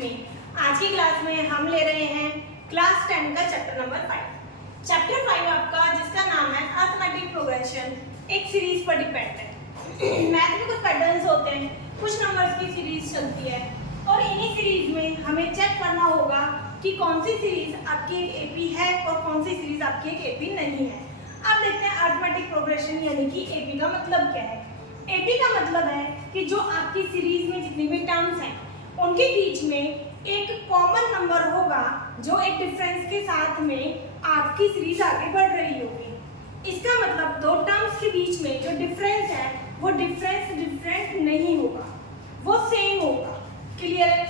में। आज की क्लास में हम ले रहे हैं क्लास 10 का चैप्टर नंबर 5। चैप्टर 5 आपका जिसका नाम है अरिथमेटिक प्रोग्रेशन, एक सीरीज पर डिपेंड है। मैथ में कुछ पैटर्न्स होते हैं, कुछ नंबर्स की सीरीज चलती है और इन्हीं सीरीज में हमें चेक करना होगा कि कौन सी सीरीज आपकी एक एपी है और कौन सी सीरीज आपकी एक एपी नहीं है। अब देखते हैं अरिथमेटिक प्रोग्रेशन यानी कि एपी का मतलब क्या है। एपी का मतलब है कि जो आपकी सीरीज में जितनी भी टर्म्स हैं उनके बीच में एक कॉमन नंबर होगा जो एक डिफरेंस के साथ में आपकी सीरीज आगे बढ़ रही होगी। इसका मतलब दो टर्म्स के बीच में जो डिफरेंस है वो डिफरेंस डिफरेंट नहीं होगा, वो सेम होगा। क्लियर है?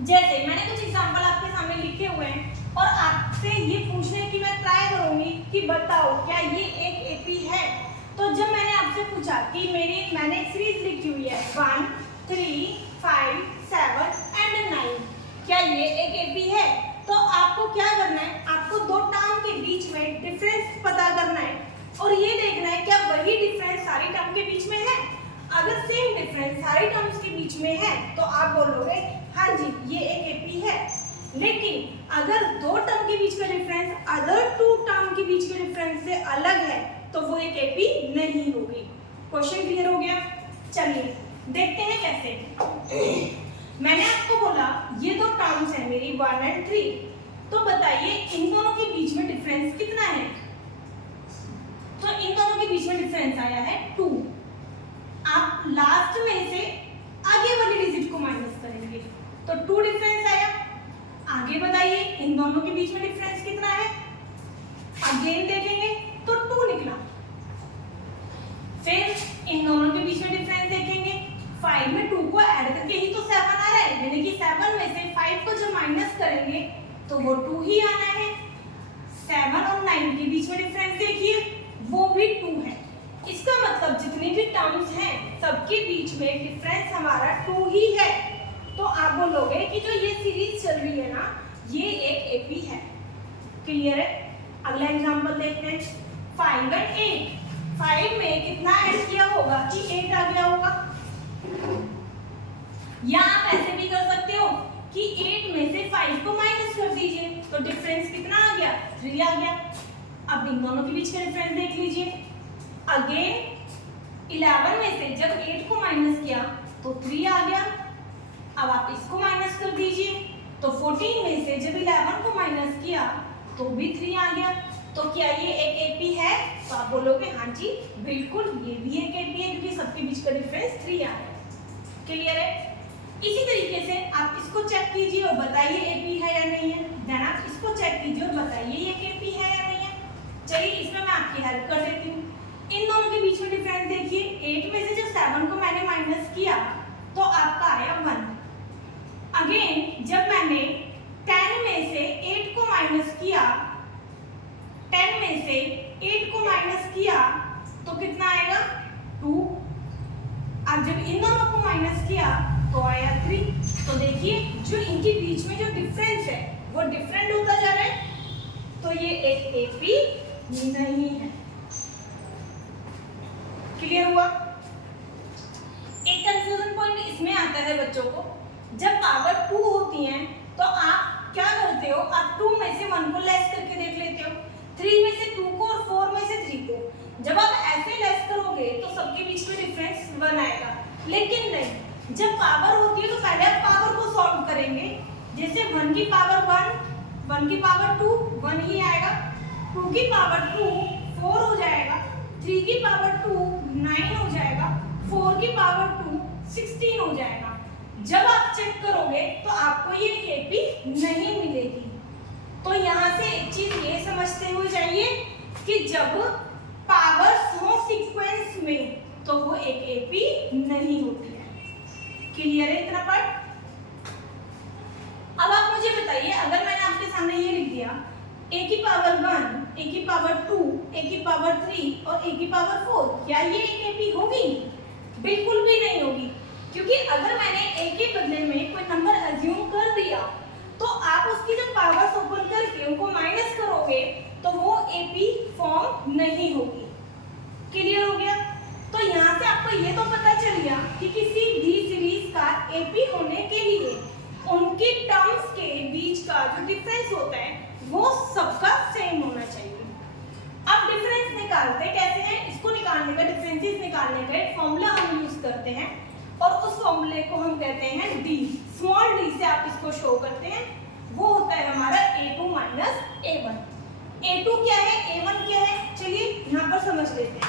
जैसे मैंने कुछ एग्जांपल आपके सामने लिखे हुए हैं और आपसे ये पूछने की मैं ट्राई करूंगी कि बताओ क्या ये एक एपी है। तो जब मैंने आपसे पूछा कि मैंने एक सीरीज लिखी हुई है 1, 3, 5, 7 एंड 9, क्या ये एक एपी है? तो आपको क्या करना है, आपको दो टर्म के बीच में डिफरेंस पता करना है और ये देखना है क्या वही डिफरेंस सारी टर्म के बीच में है। अगर सेम डिफरेंस सारी टर्म्स के बीच में है तो आप बोलोगे हाँ जी ये एक एपी है। लेकिन अगर दो टर्म के बीच का डिफरेंस अदर टू टर्म के बीच के डिफरेंस से अलग है तो वो एक एपी नहीं होगी। क्वेश्चन क्लियर हो गया? चलिए देखते हैं कैसे। मैंने आपको बोला ये दो टर्म्स हैं मेरी 1 और 3, तो बताइए इन दोनों के बीच में डिफरेंस कितना है? तो इन दोनों के बीच में डिफरेंस आया है 2। आप लास्ट में से आगे वाली डिजिट को माइनस करेंगे तो 2 डिफरेंस आया। आगे बताइए इन दोनों के बीच में डिफरेंस कितना है? अगेन देखेंगे तो 2 निकला। फिर इन दोनों के बीच में डिफरेंस देखेंगे, 5 में 2 को ऐड करके ही तो 7 आ रहा है, यानी कि 7 में से 5 को जब माइनस करेंगे तो वो 2 ही आना है। 7 और 9 के बीच में डिफरेंस देखिए, वो भी 2 है। इसका मतलब जितनी भी टर्म्स हैं सबके बीच में डिफरेंस हमारा 2 ही है। तो आप बोलोगे कि जो ये सीरीज चल रही है ना ये एक एपी है। क्लियर है? अगला एग्जांपल देखते हैं 5 और 8। 5 में कितना ऐड किया होगा कि 8 आ गया होगा। या आप ऐसे भी कर सकते हो कि 8 में से 5 को माइनस कर दीजिए तो डिफरेंस कितना आ गया? 3 आ गया। अब इन दोनों के बीच का डिफरेंस देख लीजिए। अगेन 11 में से जब 8 को माइनस किया तो 3 आ गया। अब आप इसको माइनस कर दीजिए तो 14 में से जब 11 को माइनस किया तो भी 3 आ गया। तो क्या ये एक एपी है? तो आप बोलोगे हाँ जी बिल्कुल ये भी एक एपी है क्योंकि सबके बीच का डिफरेंस 3 आ गया। क्लियर है? इसी तरीके से आप इसको चेक कीजिए और बताइए एपी है या नहीं है। देन आप इसको चेक कीजिए और बताइए ये एपी है या नहीं है। चलिए इसमें मैं आपकी हेल्प कर देती हूँ। इन दोनों के बीच में डिफरेंस देखिए, 8 में से जब 7 को मैंने माइनस किया तो आपका आया 1। अगेन जब मैंने 10 में से 8 को माइनस किया, 10 में से 8 को माइनस किया तो कितना आएगा? 2। अब जब इन दोनों को माइनस किया तो आया 3। तो देखिए जो इनके बीच में जो डिफरेंस है वो डिफरेंट होता जा रहा है, तो ये एक एपी नहीं है। क्लियर हुआ? एक कंफ्यूजन पॉइंट इसमें आता है बच्चों को, जब पावर 2 होती है तो आप क्या करते हो, आप 2 में से 1 को लेस करके देख लेते हो, 3 में से 2 को और 4 में से 3 को। जब आप ऐसे लेस करोगे तो सबके बीच में डिफरेंस 1 आएगा। लेकिन नहीं, जब पावर होती है तो पहले आप पावर को सॉल्व करेंगे। जैसे 1 की पावर 1, 1 की पावर 2 1 ही आएगा, 2 की पावर 2 4 हो जाएगा, 3 की पावर 2 9 हो जाएगा, 4 की पावर 2 16 हो जाएगा। जब आप चेक करोगे तो आपको ये एपी नहीं मिलेगी। तो यहाँ से एक चीज ये समझते हुए जाइए कि जब पावर्स हो सीक्वेंस में तो वो एक एपी नहीं होती है। क्लियर है इतना पार्ट? अब आप मुझे बताइए, अगर मैंने आपके सामने ये लिख दिया a की पावर 1, a की पावर 2, a की पावर 3 और a की पावर 4, क्या ये एक एपी होगी? बिल्कुल भी नहीं होगी, क्योंकि अगर मैंने a के बदले में कोई नंबर अज्यूम कर दिया तो आप उसकी जब पावर्स ओपन करके उनको माइनस करोगे तो वो एपी फॉर्म नहीं होगी। क्लियर हो गया? तो यहाँ से आपको ये तो पता चल गया कि किसी भी सीरीज का एपी होने के लिए उनकी टर्म्स के बीच का जो डिफरेंस होता है वो सबका सेम होना चाहिए। अब डिफरेंस निकालते कैसे हैं, इसको निकालने का, डिफरेंसेस निकालने का एक फॉर्मूला हम यूज करते हैं और उस फॉर्मूले को हम कहते हैं डी। स्मॉल डी से आप इसको शो करते हैं, वो होता है हमारा a2 माइनस a1। a2 क्या है, a1 क्या है, चलिए यहाँ पर समझ लेते हैं।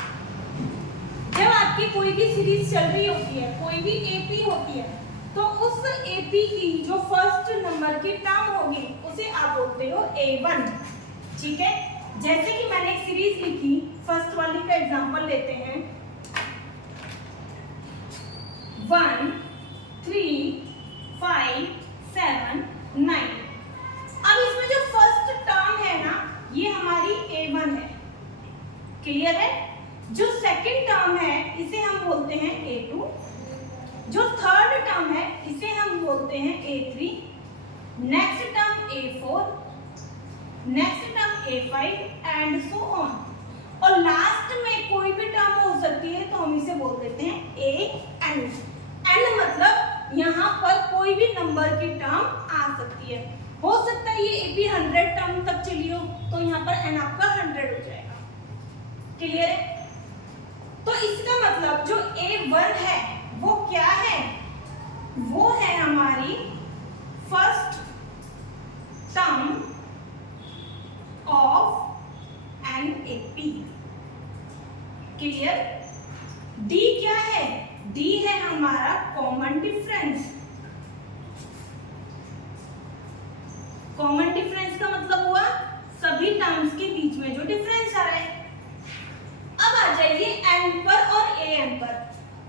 जब आपकी कोई भी सीरीज चल रही होती है, कोई भी AP होती है, तो उस AP की जो फर्स्ट नंबर की टर्म होगी उसे आप बोलते हो a1, ठीक है। जैसे कि मैंने एक सीरीज लिखी, फर्स्ट वाली का एग्जांपल लेते हैं, 1 3 5 7 9। अब इसमें जो फर्स्ट टर्म है ना, ये हमारी a1 है, क्लियर है। जो सेकंड टर्म है इसे हम बोलते हैं a2, जो थर्ड टर्म है इसे हम बोलते हैं a3, next term a4, next term a5 and so on. और लास्ट में कोई भी टर्म हो सकती है तो हम इसे बोल देते हैं an। n मतलब यहाँ पर कोई भी नंबर की टर्म आ सकती है। हो सकता है ये AP 100 टर्म तक चली हो, तो यहाँ पर n आपका 100 हो जाएगा, क्लियर है। तो इसका मतलब जो a1 है वो क्या है, वो है हमारी first term of an AP, clear. D क्या है, D है हमारा कॉमन डिफरेंस। कॉमन डिफरेंस का मतलब हुआ सभी टर्म्स के बीच में जो डिफरेंस आ रहा है। अब आ जाइए n पर और an पर।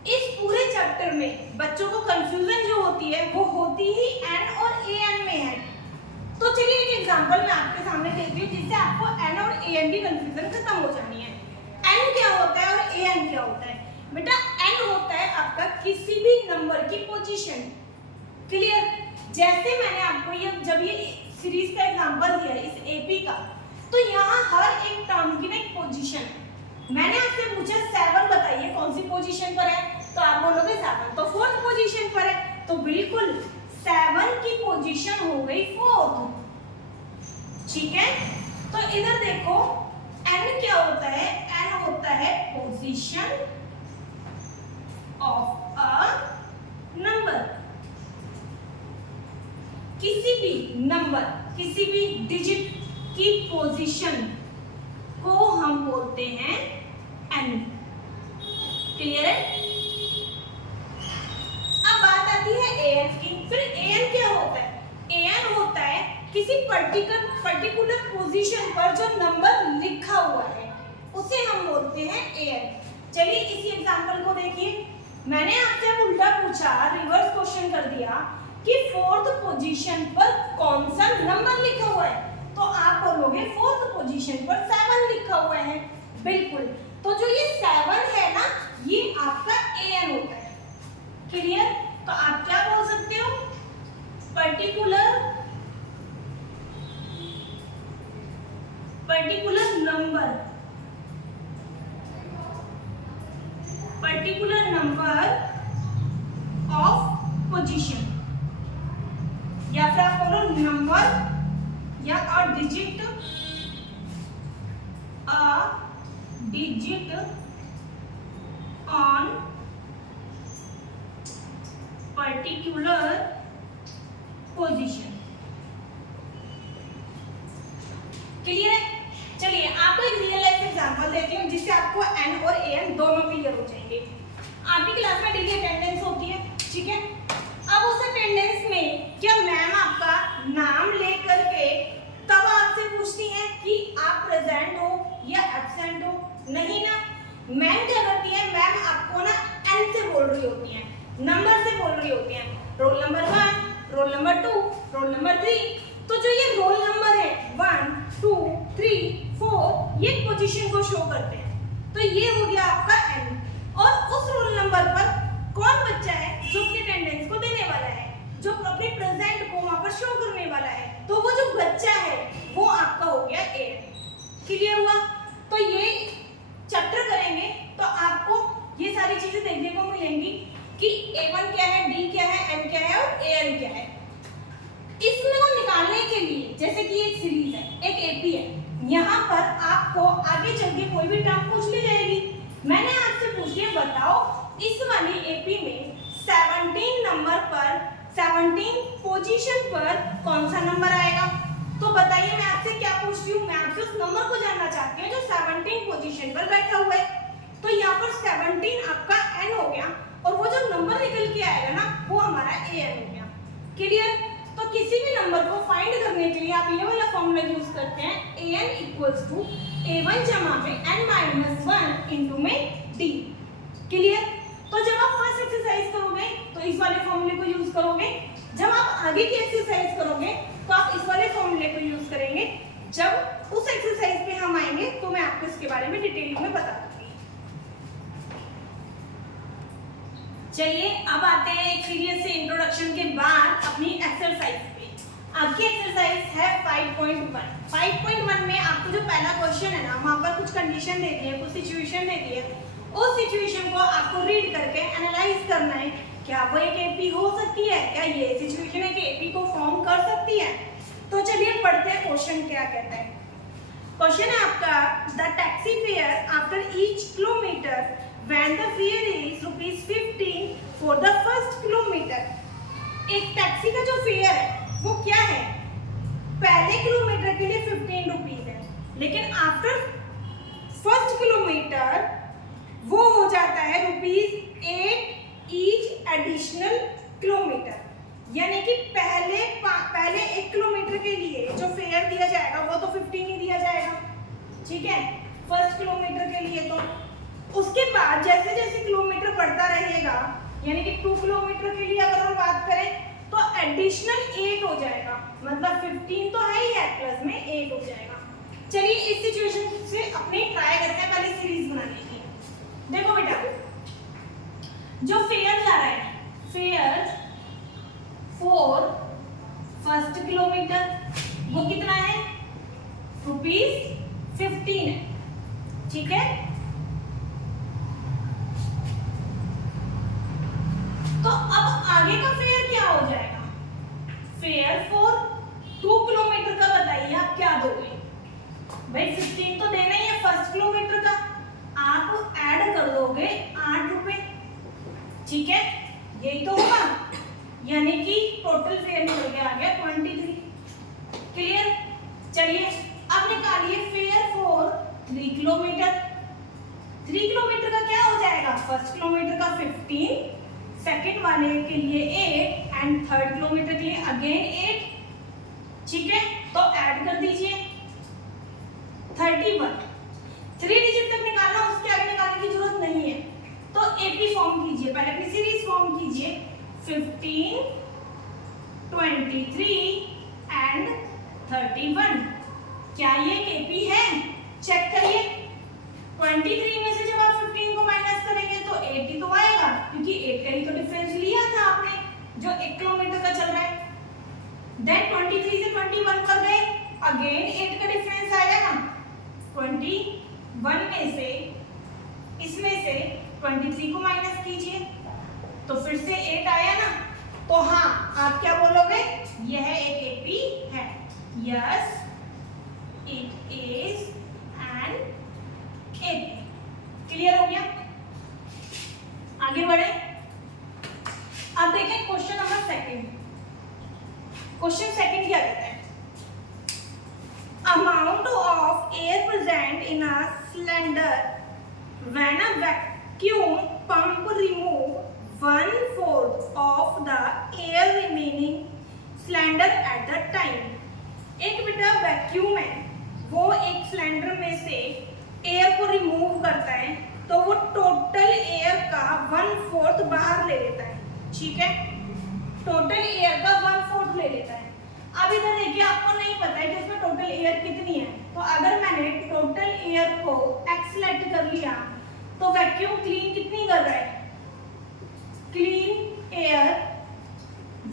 इस पूरे चैप्टर में बच्चों को कंफ्यूजन जो होती है वो होती ही n और an में है। तो चलिए एक एग्जांपल मैं आपके सामने देती हूँ जिससे आपको n और an की कंफ्यूजन खत्म हो जानी है। n क्या होता है और an क्या होता है? बेटा n होता है आपका किसी भी नंबर की पोजीशन, क्लियर। जैसे मैंने आपको ये जब ये सीरीज का एग्जांपल दिया है इस AP का, तो यहाँ हर एक टर्म की ना एक पोजीशन है। मैंने आपसे पूछा 7 बताइए कौन सी पोजीशन पर है, तो आप बोलोगे 7 तो 4th पोजीशन पर है, तो बिल्कुल 7 की पोजीशन हो गई 4th, ठीक है। तो इधर देखो n क्या होता है, n होता है पोजीशन ऑफ अ नंबर। किसी भी नंबर, किसी भी डिजिट की पोजीशन को हम बोलते हैं n, क्लियर है। अब बात आती है an की। फिर an क्या होता है, an होता है किसी पर्टिकुलर पोजीशन पर जो नंबर लिखा हुआ है उसे हम बोलते हैं an। चलिए इसी एग्जांपल को देखिए, मैंने आपसे उल्टा पूछा, रिवर्स क्वेश्चन कर दिया कि 4th पोजीशन पर कौन सा नंबर लिखा हुआ है, तो आप बोलोगे 4th पोजीशन पर 7 लिखा हुआ है, बिल्कुल। तो जो ये 7 है ना, ये आपका an होता है, क्लियर। तो आप क्या बोल सकते हो, पर्टिकुलर नंबर ऑफ पोजीशन, या फिर आप बोलो नंबर या a digit on particular position, clear है। चलिए आपको एक रियल लाइफ एग्जांपल देती हूँ जिससे आपको n और an दोनों क्लियर हो जाएंगे। आपकी क्लास में डेली अटेंडेंस होती है, ठीक है। अब उस अटेंडेंस में क्या मैम आपका नाम ले करके तब आपसे पूछती है कि आप प्रेजेंट हो या एब्सेंट हो? नहीं ना। मैम क्या करती है, मैम आपको ना n से बोल रही होती है, नंबर से बोल रही होती है, roll number 1, roll number 2, roll number 3। तो जो ये रोल नंबर है 1 2 3 4 ये पोजीशन को शो करते हैं, तो ये हो गया आपका n। और उस रोल नंबर पर कौन बच्चा है जो अपनी अटेंडेंस को देने वाला है, जो अपने प्रेजेंट को वहां पर शो करने वाला है, तो वो जो बच्चा है वो आपका हो गया an, क्लियर हुआ। तो ये चैप्टर करेंगे तो आपको ये सारी चीजें देखने को मिलेंगी कि a1 क्या है, d क्या है, n क्या है और an क्या है। पर आपको आगे चल के कोई भी टर्म पूछ ली जाएगी। मैंने आपसे पूछ लिया, बताओ इस वाली एपी में 17 नंबर पर 17 पोजीशन पर कौन सा नंबर आएगा। तो बताइए मैं आपसे क्या पूछ रही हूँ, मैं आपसे उस नंबर को जानना चाहती हूँ जो 17 पोजीशन पर बैठा हुआ है। तो यहाँ पर 17 आपका n हो गया और वो जो नंबर निकल के आएगा ना वो हमारा an हो गया। क्लियर। तो किसी भी नंबर को फाइंड करने के लिए आप ये वाला फॉर्मूला यूज करते हैं, an इक्वल्स टू a1 जमा में n-1 इंटू में d। क्लियर। तो जब आप फर्स्ट एक्सरसाइज करोगे तो इस वाले फॉर्मूले को यूज करोगे, जब आप आगे की एक्सरसाइज करोगे तो आप इस वाले फॉर्मूले को यूज करेंगे। जब उस एक्सरसाइज पे हम आएंगे तो मैं आपको इसके बारे में डिटेलिंग में बता दूंगी। चलिए अब आते हैं एक सीरियस से इंट्रोडक्शन के बाद अपनी एक्सरसाइज पे। आपकी एक्सरसाइज है 5.1। 5.1 में आपको जो पहला क्वेश्चन है ना वहां पर कुछ कंडीशन दे दी है, कुछ सिचुएशन दे दी है। उस सिचुएशन को आपको रीड करके एनालाइज करना है, क्या वो एक एपी हो सकती है, क्या ये सिचुएशन एक एपी को फॉर्म कर सकती है। तो चलिए पढ़ते हैं क्वेश्चन क्या कहता है। क्वेश्चन है आपका, the taxi fare after each kilometre when the fare is ₹15 for the first kilometer। एक टैक्सी का जो फेयर है वो क्या है, पहले किलोमीटर के लिए 15 रुपीज है, लेकिन आफ्टर फर्स्ट किलोमीटर वो हो जाता है ₹8 ईच एडिशनल किलोमीटर। यानी कि पहले 1 किलोमीटर के लिए जो फेयर दिया जाएगा वो तो 15 ही दिया जाएगा, ठीक है, फर्स्ट किलोमीटर के लिए। तो उसके बाद जैसे जैसे किलोमीटर बढ़ता रहेगा, यानी कि 2 किलोमीटर के लिए अगर हम बात करें तो एडिशनल 8 हो जाएगा, मतलब 15 तो है ही है, प्लस में 8 हो जाएगा। चलिए इस सिचुएशन से अपनी ट्राई करते हैं पहले सीरीज बनाने की। देखो बेटा, जो फेयर जा रहा है, फेयर फॉर फर्स्ट किलोमीटर वो कितना है, ₹15 है, ठीक है। तो अब आगे का फेयर क्या हो जाएगा, फेयर फॉर 2 किलोमीटर का बताइए आप क्या दोगे। भाई 15 तो देना ही है फर्स्ट किलोमीटर का, आप ऐड कर दोगे 8 रुपए, ठीक है, यही तो होगा। यानी कि टोटल फेयर निकल के आ गया 23। क्लियर। चलिए अब निकालिए फेयर फॉर 3 किलोमीटर। 3 किलोमीटर का क्या हो जाएगा, फर्स्ट किलोमीटर का 15, सेकेंड वाले के लिए 8 एंड थर्ड किलोमीटर के लिए अगेन 8, ठीक है। तो ऐड कर दीजिए 31। 3 डिजिट तक निकालना, उसके आगे निकालने की जरूरत नहीं है। तो एपी फॉर्म कीजिए, पहले अपनी सीरीज फॉर्म कीजिए, 15, 23 एंड 31। क्या ये एपी है, चेक करिए। 23 में से जब आप 15 को माइनस करेंगे तो 80 तो आएगा, क्योंकि 8 का ही तो डिफरेंस लिया था आपने जो 1 किलोमीटर का चल रहा है। देन 23 से 21 पर गए, अगेन 8 का डिफरेंस आएगा ना। 21 में से इसमें से 23 को माइनस कीजिए तो फिर से 8 आया ना। तो हाँ, आप क्या बोलोगे, यह एक एपी है। Yes it is an AP. Clear हो गया। आगे बढ़े। अब देखें question number second. Question second क्या कहता है, amount of air present in a cylinder when a vacuum pump remove 1/4 of the air remaining cylinder at the time. एक बेटा वैक्यूम है, वो एक सिलेंडर में से एयर को रिमूव करता है तो वो टोटल एयर का 1/4 बाहर ले लेता है, ठीक है, टोटल एयर का 1/4 ले लेता है। अब इधर देखिए, आपको नहीं पता है कि उसमें टोटल एयर कितनी है, तो अगर मैंने टोटल एयर को x सेलेक्ट कर लिया तो वैक्यूम क्लीन कितनी कर रहा है, क्लीन एयर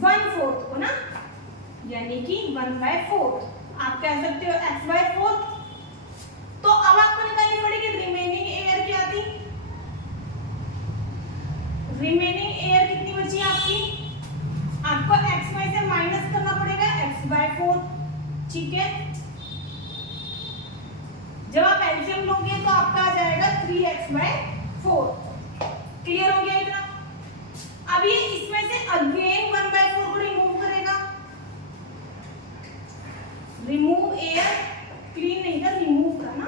1/4 को ना, यानी कि 1/4 आप कह सकते हो x/4। तो अब आपको निकालनी पड़ेगी रिमेनिंग एयर क्या थी, रिमेनिंग एयर कितनी बची आपकी, आपको x में से माइनस करना पड़ेगा x/4, ठीक है। 3x/4। क्लियर हो गया इतना? अब ये इसमें से अगेन 1/4 को रिमूव करेगा। रिमूव एयर, क्लीन नहीं था, रिमूव था ना।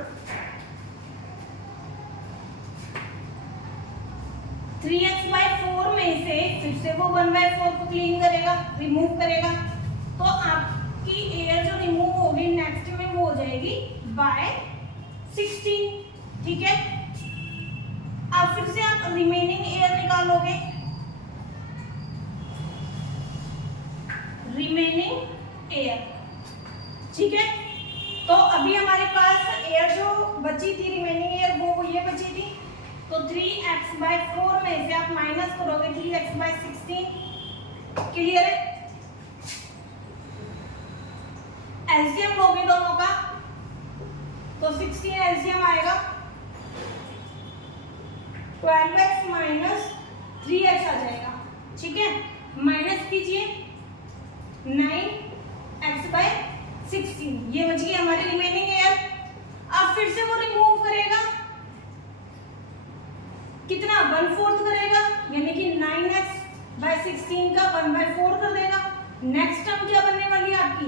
3x/4 में से फिर से वो 1/4 को क्लीन करेगा, रिमूव करेगा, तो आपकी एयर जो रिमूव होगी नेक्स्ट में वो हो जाएगी बाय 16। ठीक है, अब फिर से आप रिमेनिंग एयर निकालोगे, रिमेनिंग एयर। ठीक है, तो अभी हमारे पास एयर जो बची थी, रिमेनिंग एयर, वो ये बची थी, तो 3x/4 में से आप माइनस करोगे 3x/16। क्लियर है? एलसीएम लोगे दोनों का, तो 16 एलसीएम आएगा, 12x माइनस 3x आ जाएगा। ठीक है, माइनस कीजिए 9x/16, ये बच गई हमारी रिमेनिंग एयर। अब फिर से वो रिमूव करेगा, कितना? 1/4 करेगा, यानी कि 9x/16 का 1/4 कर देगा। नेक्स्ट टर्म क्या बनने वाली है आपकी?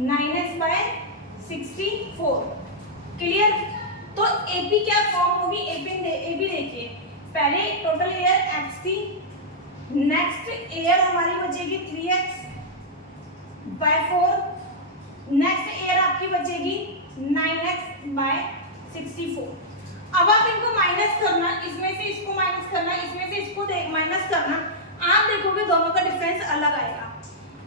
9x/64। क्लियर? तो एपी क्या फॉर्म होगी? एपी देखिए, पहले टोटल एयर x थी, नेक्स्ट एयर हमारी बचेगी 3x/4, नेक्स्ट एयर आपकी बचेगी 9x/64। अब आप इनको माइनस करना, इसमें से इसको माइनस करना, इसमें से इसको माइनस करना, आप देखोगे दोनों का डिफरेंस अलग आएगा।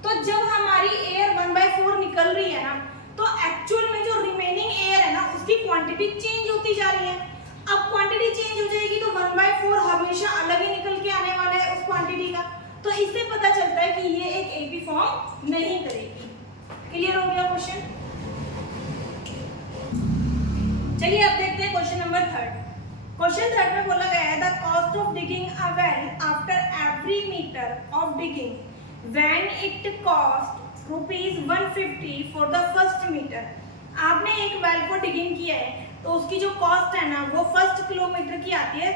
तो जब हमारी एयर 1/4 निकल रही है ना, तो एक्चुअल में जो रिमेनिंग एयर है ना, उसकी क्वांटिटी चेंज होती जा रही है। अब क्वांटिटी चेंज हो जाएगी तो 1/4 हमेशा अलग ही निकल के आने वाला है उस क्वांटिटी का, तो इससे पता चलता है कि ये एक एपी फॉर्म नहीं करेगी। क्लियर हो गया क्वेश्चन? चलिए अब देखते हैं क्वेश्चन नंबर 3। क्वेश्चन 3 में बोला गया है the cost of digging a well after every metre of digging when it cost ₹150 for the first metre. आपने एक वेल को डिगिंग किया है, तो उसकी जो कॉस्ट है ना, वो फर्स्ट किलोमीटर की आती है,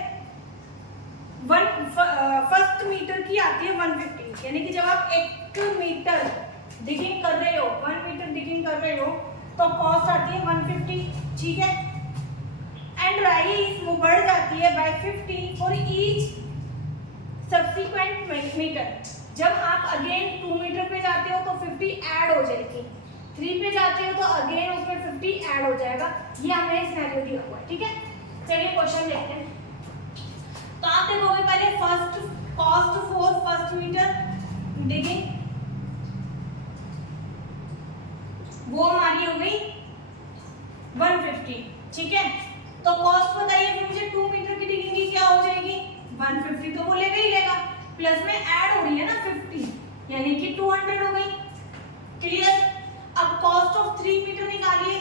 फर्स्ट मीटर की आती है 150। यानी कि जब आप 1 मीटर डिगिंग कर रहे हो, 1 मीटर डिगिंग कर रहे हो, तो कॉस्ट आती है 150। ठीक है, एंड राइज वो बढ़ जाती है by 50 for each subsequent metre. जब आप अगेन 2 मीटर पे जाते हो तो 50 ऐड हो जाएगी, 3 पे जाते हो तो अगेन उसमें 50 ऐड हो जाएगा। ये हमें सिनेरियो दिया हुआ है। ठीक है, चलिए क्वेश्चन देखते हैं। तो आप देखोगे पहले first cost for first metre digging, वो हमारी हो गई 150। ठीक है, तो कॉस्ट बताइए फिर मुझे 2 मीटर की डिगिंग की क्या हो जाएगी? 150 तो वो लेगा ही लेगा, प्लस में ऐड हो रही है ना 50, यानी कि 200 हो गई। क्लियर? अब कॉस्ट ऑफ 3 मीटर निकालिए।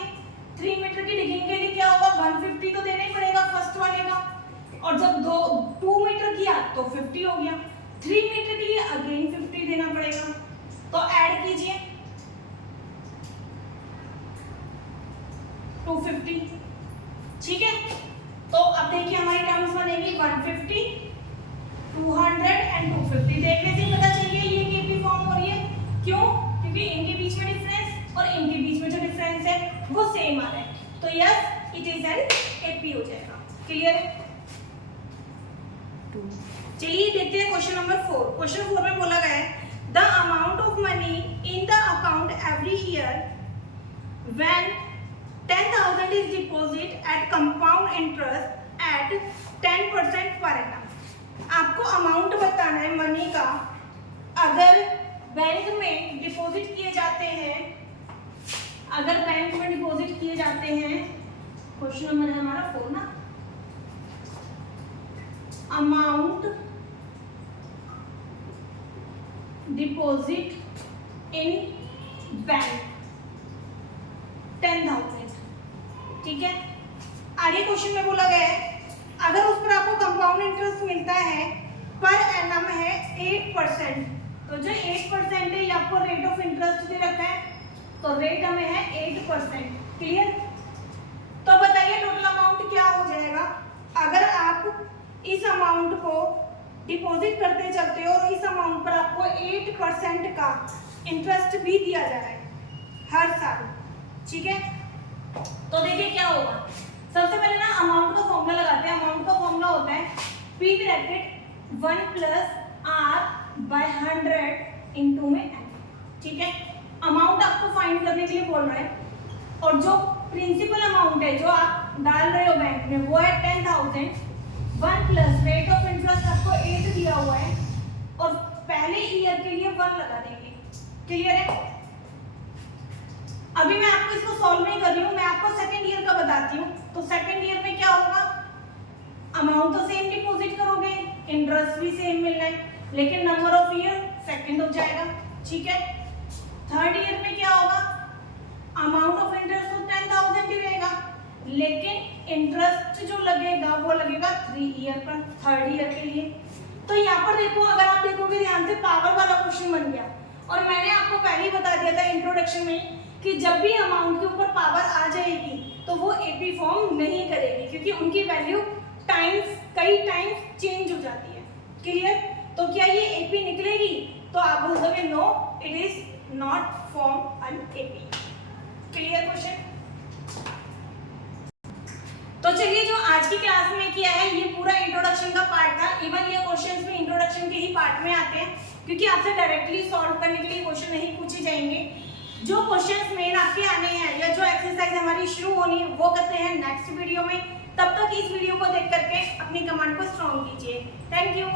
3 मीटर की डिगिंग के लिए क्या होगा? 150 तो देना ही पड़ेगा फर्स्ट वाले का, और जब 2 मीटर किया तो 50 हो गया। 3 मीटर के लिए अगेन 50 देना पड़ेगा, तो ऐड कीजिए 250। ठीक है, तो अब देखिए हमारी टर्म्स बनेगी 150, 200 एंड 250। देखने से पता चलिए ये केपी फॉर्म हो रही है। क्यों? क्योंकि इनके बीच में डिफरेंस और इनके बीच में जो डिफरेंस है वो सेम आ रहा है, तो yes it is an AP हो जाएगा। क्लियर? चलिए देखते हैं क्वेश्चन नंबर 4। क्वेश्चन 4 में बोला गया है the amount of money in the account every year when 10,000 is deposit at compound interest at 10% per annum। आपको अमाउंट बताना है मनी का, अगर बैंक में डिपॉजिट किए जाते हैं, अगर बैंक में डिपॉजिट किए जाते हैं, क्वेश्चन नंबर है हमारा 4 ना, अमाउंट डिपॉजिट इन बैंक 10,000। ठीक है, आगे क्वेश्चन में बोला गया है अगर उस पर आपको कंपाउंड इंटरेस्ट मिलता है पर एनम है 8%, तो जो 8% है ये आपको रेट ऑफ इंटरेस्ट दे रखा है, तो रेट हमें है 8%। क्लियर? तो बताइए टोटल अमाउंट क्या हो जाएगा? अगर आप इस अमाउंट को डिपॉजिट करते चलते हो और इस अमाउंट पर आपको 8% का इंटरेस्ट भी दिया जा रहा है हर साल, ठीक है। तो देखिए क्या होगा, सबसे पहले ना अमाउंट का फॉर्मूला लगाते हैं। अमाउंट का फॉर्मूला होता है P bracket 1 plus R/100 into में N, ठीक है। अमाउंट आपको फाइंड करने के लिए बोल रहा है और जो प्रिंसिपल अमाउंट है जो आप डाल रहे हो बैंक में वो है 10,000। 1 प्लस रेट ऑफ इंटरेस्ट आपको 8 दिया हुआ है और पहले ईयर के लिए 1 लगा देंगे, क्लियर है। अभी मैं आपको इसको सॉल्व नहीं कर रही हूँ, मैं आपको सेकंड ईयर का बताती हूँ। तो सेकंड ईयर में क्या होगा, अमाउंट तो सेम डिपॉजिट करोगे, इंटरेस्ट भी सेम मिलना है, लेकिन नंबर ऑफ ईयर सेकंड हो जाएगा, ठीक है। थर्ड ईयर में क्या होगा, अमाउंट ऑफ इंटरेस्ट तो 10,000 ही रहेगा, लेकिन इंटरेस्ट जो लगेगा वो लगेगा 3 ईयर पर, थर्ड ईयर के लिए। तो यहाँ पर देखो, अगर आप देखोगे ध्यान से पावर वाला क्वेश्चन बन गया। और मैंने आपको पहले ही बता दिया था इंट्रोडक्शन में कि जब भी अमाउंट के ऊपर पावर आ जाएगी तो वो एपी फॉर्म नहीं करेगी, क्योंकि उनकी वैल्यू कई टाइम्स चेंज हो जाती है, क्लियर। तो क्या ये एपी निकलेगी, तो आप बोल दोगे no, it is not form an AP, clear question. तो चलिए, जो आज की क्लास में किया है ये पूरा इंट्रोडक्शन का पार्ट था। इवन ये क्वेश्चंस भी इंट्रोडक्शन के ही पार्ट में आते हैं, क्योंकि आपसे डायरेक्टली सॉल्व करने के लिए क्वेश्चन नहीं पूछे जाएंगे। जो क्वेश्चंस मेन आपके आने हैं या जो एक्सरसाइज हमारी शुरू होनी है वो करते हैं नेक्स्ट वीडियो में। तब तक इस वीडियो को देख करके अपनी कमांड को स्ट्रॉन्ग कीजिए। Thank you.